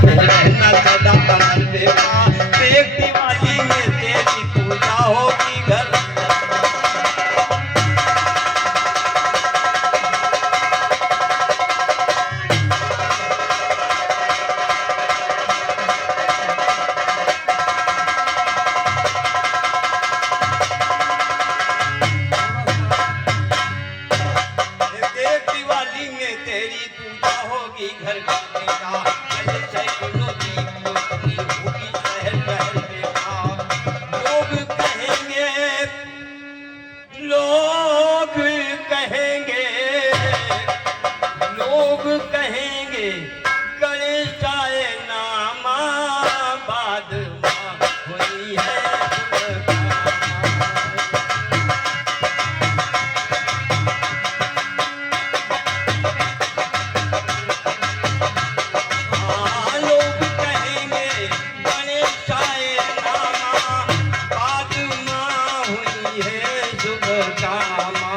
से रहना सदा अमर बेटा। देख दिवाली में तेरी पूजा होगी घर। देख दिवाली में तेरी पूजा होगी घर घर बेटा। चले सैकड़ों दीप रोशनी होगी शहर शहर बेटा। लोग कहेंगे, लोग कहेंगे, लोग कहेंगे गणेश आए नामा बाद माँ हुई है शुभकामना। हाँ, लोग कहेंगे गणेश आए नामा बाद माँ हुई है शुभकामना।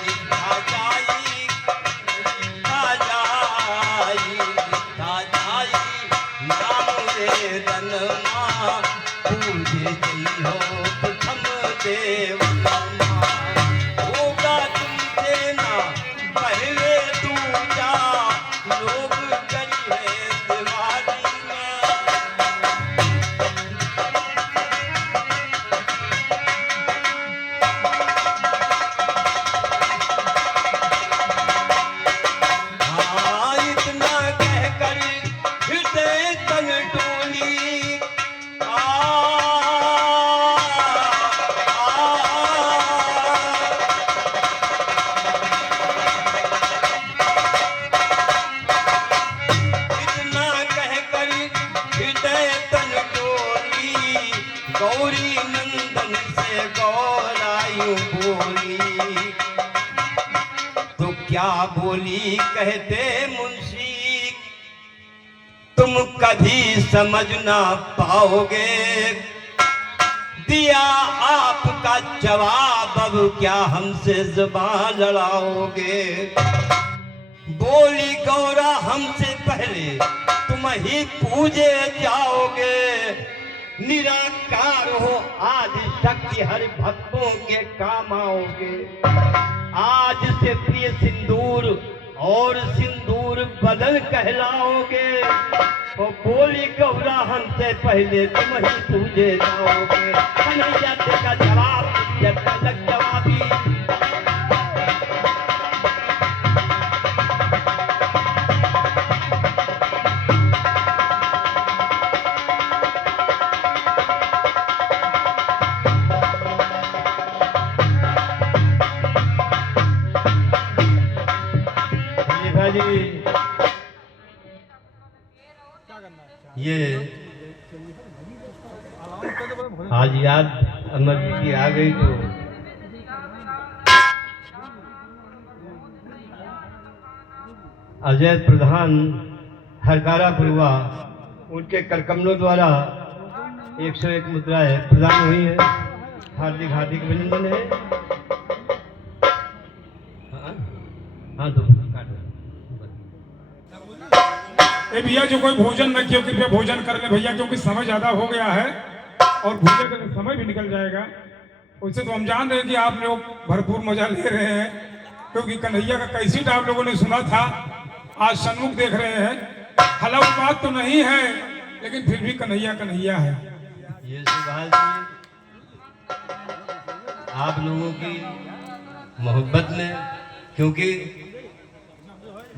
लिखा जाई, लिखा जाई, लिखा जाई नाम वेदन माँ। पूजे जई हो प्रथम देवन माँ। होगा तुमसे ना पहले दूजा, लोग करिए दिवाली में। हाँ, इतना कहकर हृदय तन डोली। इतना कहकर हृदय तन डोली। गौरी नंदन से गौरायु बोली। तो क्या बोली कहते मुंशी, तुम कभी समझ ना पाओगे। दिया आपका जवाब, अब क्या हमसे जुबान लड़ाओगे। बोली गौरा हमसे पहले तुम ही पूजे जाओगे। निराकार हो आदि शक्ति हर भक्तों के काम आओगे। आज से प्रिय सिंदूर और सिंदूर बदल कहलाओगे। और बोली गौरा हमसे पहले तुम ही पूजे जाओगे। कन्हैया का जवाब जब तक जवाबी। खलीफा जी, ये आज याद अमर जी की आ गई तो अजय प्रधान हरकारा पुरवा उनके करकमलों द्वारा 101 मुद्राएं प्रदान हुई है। हार्दिक हार्दिक अभिनंदन है। हाँ तो ए भैया जो कोई भोजन न किया कृपया भोजन कर ले भैया, क्योंकि समय ज्यादा हो गया है और भोजन का समय भी निकल जाएगा। उससे तो हम जान रहे हैं कि आप लोग भरपूर मजा ले रहे हैं, क्योंकि कन्हैया का कैसेट आप लोगों ने सुना था, आज सन्मुख देख रहे हैं। हलाउ बात तो नहीं है, लेकिन फिर भी कन्हैया कन्हैया है। ये सुभाष जी आप लोगों की मोहब्बत में, क्योंकि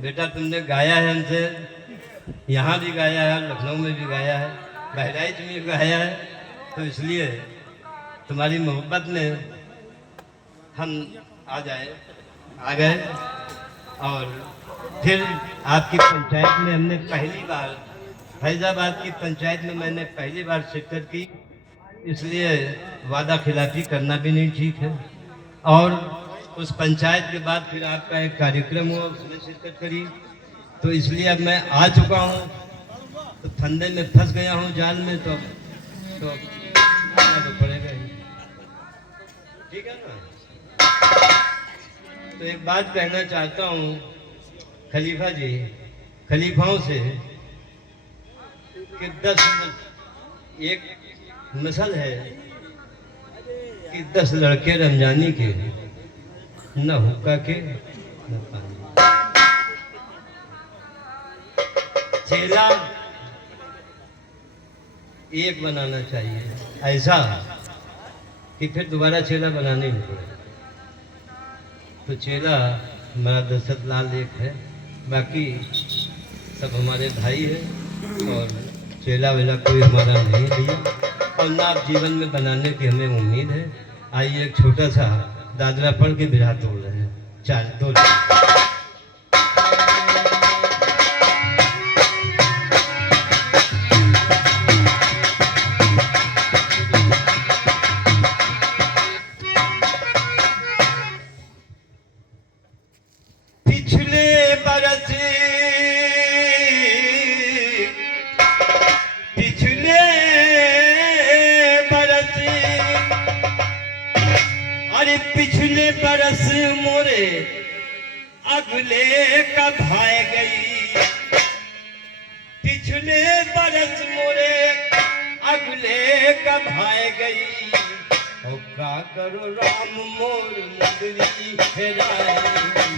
बेटा तुमने गाया है हमसे, यहाँ भी गाया है, लखनऊ में भी गाया है, बहराइच में भी गाया है, तो इसलिए तुम्हारी मोहब्बत में हम आ गए। और फिर आपकी पंचायत में हमने पहली बार, फैजाबाद की पंचायत में मैंने पहली बार शिरकत की, इसलिए वादा खिलाफी करना भी नहीं ठीक है। और उस पंचायत के बाद फिर आपका एक कार्यक्रम हुआ, उसमें शिरकत करी, तो इसलिए अब मैं आ चुका हूँ, तो फंदे में फंस गया हूँ, जाल में, तो आना तो पड़ेगा ही, ठीक है ना। तो एक बात कहना चाहता हूँ खलीफा जी, खलीफाओं से कि एक मिसल है कि 10 लड़के रमजानी के न हुक्का के न पानी। चेला एक बनाना चाहिए, ऐसा कि फिर दोबारा चेला बनाने नहीं पड़े। तो चेला हमारा दशरथ लाल एक है, बाकी सब हमारे भाई है और चेला वेला कोई हमारा नहीं भैया, और ना आप जीवन में बनाने की हमें उम्मीद है। आइए एक छोटा सा दादरा पढ़ के बिरहा तोड़ रहे हैं, 4-2 पिछले बरस अरे पिछले बरस मोरे अगले का भाई गई, पिछले बरस मोरे अगले का भाई गई। और का करो राम मोर मुंदरी हेराएगी,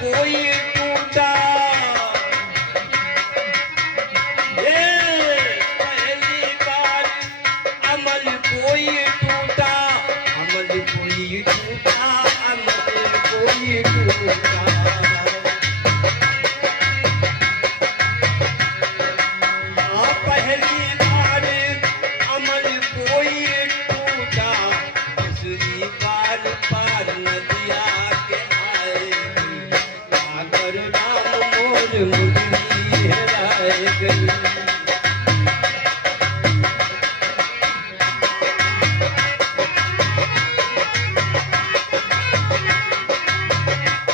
कोई टूटा पहली बार अमल कोई टूटा, अमल कोई टूटा, अमल कोई टूटा। पहली बार अमल कोई टूटा, दूसरी बार पार नदिया के आए राम मोर मुंदरी हेराए गई।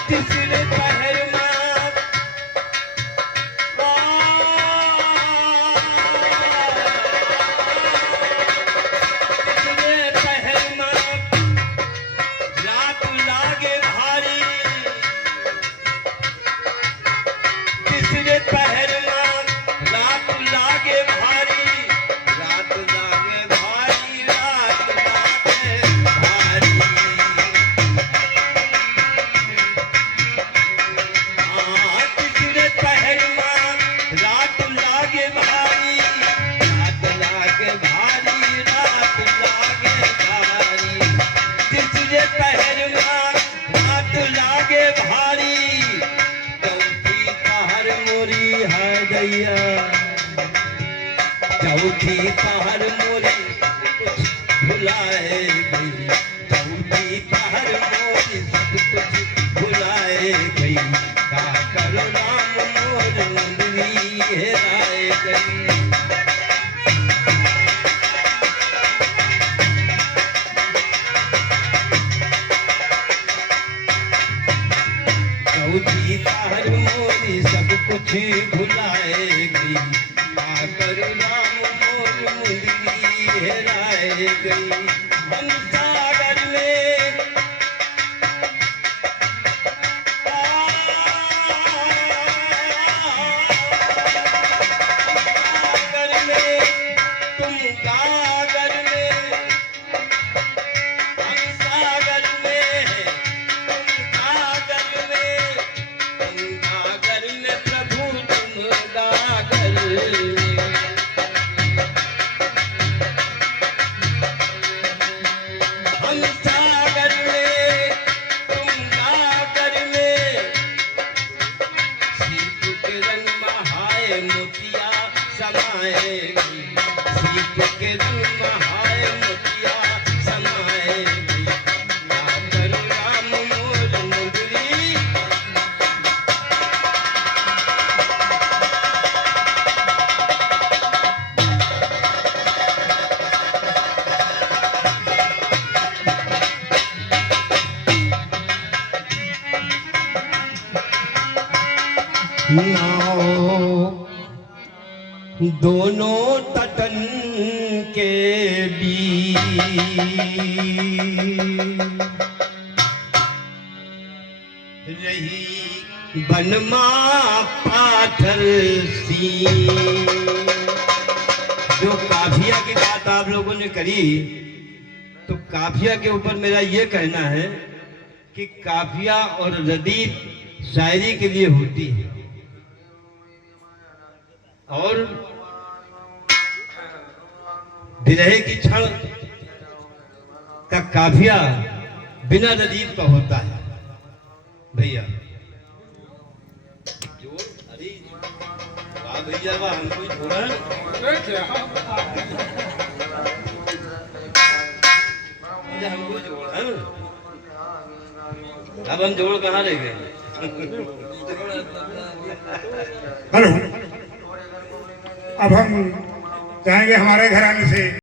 तीसरे पहर रात लागे भारी, तीसरे पहर रात लागे भारी, रात लागे भारी, रात लागे भारी। तीसरे पहर रात लागे भारी, रात लागे भारी, रात लागे भारी। तीसरे पहर रात लागे भारी, चौथी पहर मोरी है दैया, चौथी पहर मोरी कुछ भुलाए गई, चौथी पहर मोरी सब कुछ भुलाए गई। का करो राम मोर मुंदरी हेराए गई। लहराए गई भवसागर में। सागर में तुम गागर में, हम सागर में तुम गागर में, तुम गागर में प्रभु तुम गागर में। हम सागर में तुम गागर में, सीप के रंग महाए मोतिया समाएगी, सीप के रंग महाए मोतिया समाएगी। आकर राम मोर मुंदरी, नाव दोनों तटन के बीच, रही बनमा पाथर सी। जो काफिया की बात आप लोगों ने करी, तो काफिया के ऊपर मेरा ये कहना है कि काफिया और रदीफ शायरी के लिए होती है, और विरह की क्षण का काफिया बिना रदीफ का होता है। भैया जो अरे वाह भैया वाह, हमको छोड़ा हमको जोड़, अब हम जोड़ कहाँ रह गए? हेलो, अब हम जाएंगे हमारे घराने से